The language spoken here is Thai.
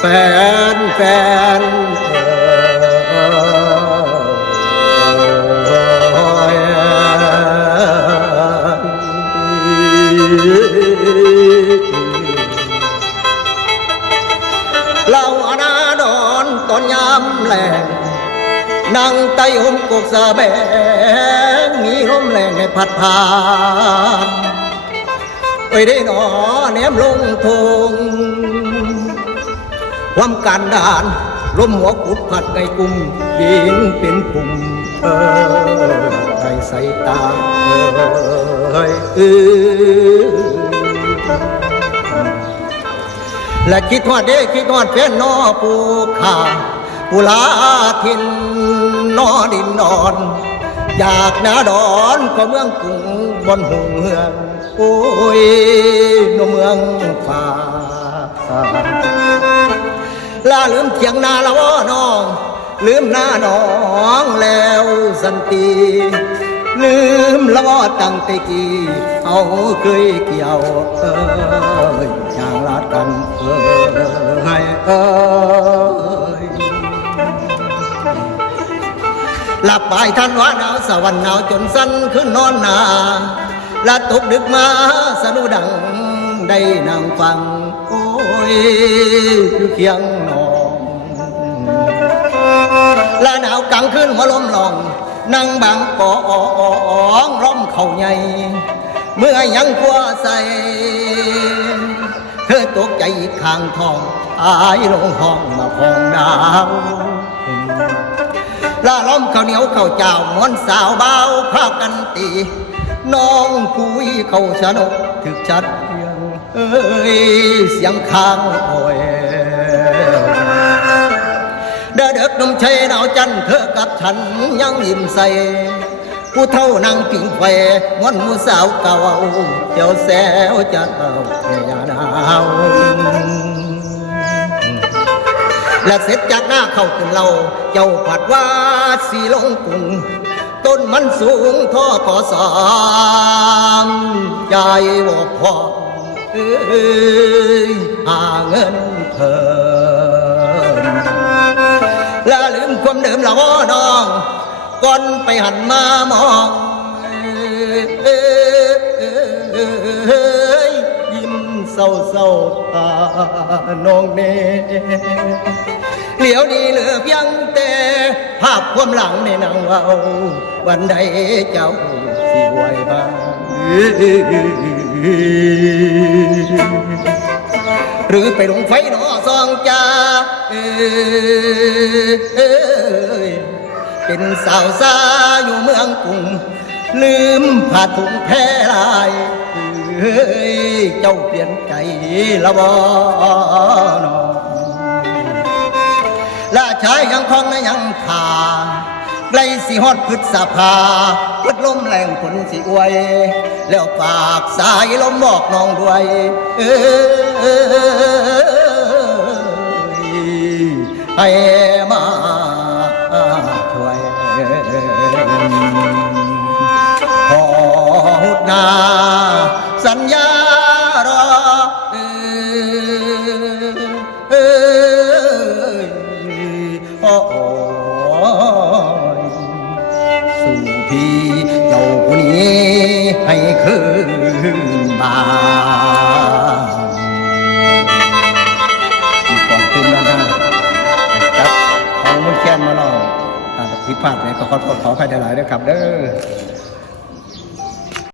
แฟนเราอนาดอนตอนยามแลงนั่งไต้ห่มกกสะแบงมีลมแรงให้พัดผ่านไปได้หนอแนมลงทงความการด่านลมหัวกุดผัดไงกุมยิงเป็นปุ่มใครใส่ตาและคิดทอดเด้คิดทอดแฟนนอผู้ขาผู้ลาทินนอดินนอนอยากนาดอนก็เมืองกรุงบนหงเฮืองโอ้ยนเมืองฟ้าลาลืมเถียงนาละวอน้องลืมหน้าน้องแล้วสันติลืมละวอตั้งแต่กี้เอาเคยเกี่ยวอย่างลาดกันหลับไปท่านว่าหนาวสวรรค์หนาวจนสั้นขึ้นนอนนาและตกดึกมาสนุดังได้นั่งฟังโอ้ยคือเคียงนอนและหนาวกลางคืนหัวลมลองนั่งบังปองร่มเข่าใหญ่เมื่อยังกลัวใส่เธอตกใจข้างท้องอายลงห้องมาพองดาวละล้อมข้าวเหนียวข้าวเจ้าม้วนสาวเบาพากันตีน้องคุยเข้าสนุกถึกชัดเพียงเสียงข้างโอยเด็กนมเชยหนาวจันเธอกับฉันยังยิ้มใส่ผู้เท่านั่งผิงไฟม้วนมูสาวเก่าเจ้าแซวจะเอาแค่ยาดาวและเสร็จจากหน้าเข้าขึ้นเราเจ้าผัดว่าสีลงกรุงต้นมันสูงท่อก่อสามใจวอกพอหาเงินเพิ่มและลืมความเดิมละวอน้องก่อนไปหันมามองยิ้มเศร้าตาน้องเน่เหลียวนี้เหลือเพียงแต่ภาพความหลังในนางเว้าวันใดเจ้าสิไหวบ้างหรือไปลงไฟหนอซองจาเป็นสาวซาอยู่เมืองกรุงลืมผ้าถุงแพร่ลายเจ้าเปลี่ยนใจละบ่นอและชายยังคลองและยังขาไกลสิฮอดพฤษภาพัดลมแรงฝนสิอวยแล้วฝากสายลมบอกน้องด้วยให้มาช่วยขอหุดนาสัญญารอสู่พี่เจ้าผู้นี้ให้คืนบ้านก่อนขึ้นแล้วนะครับเอามือแค้นมาลองผิดพลาดเลยก็ขอโทษขออภัยหลายๆด้วยครับเด้อ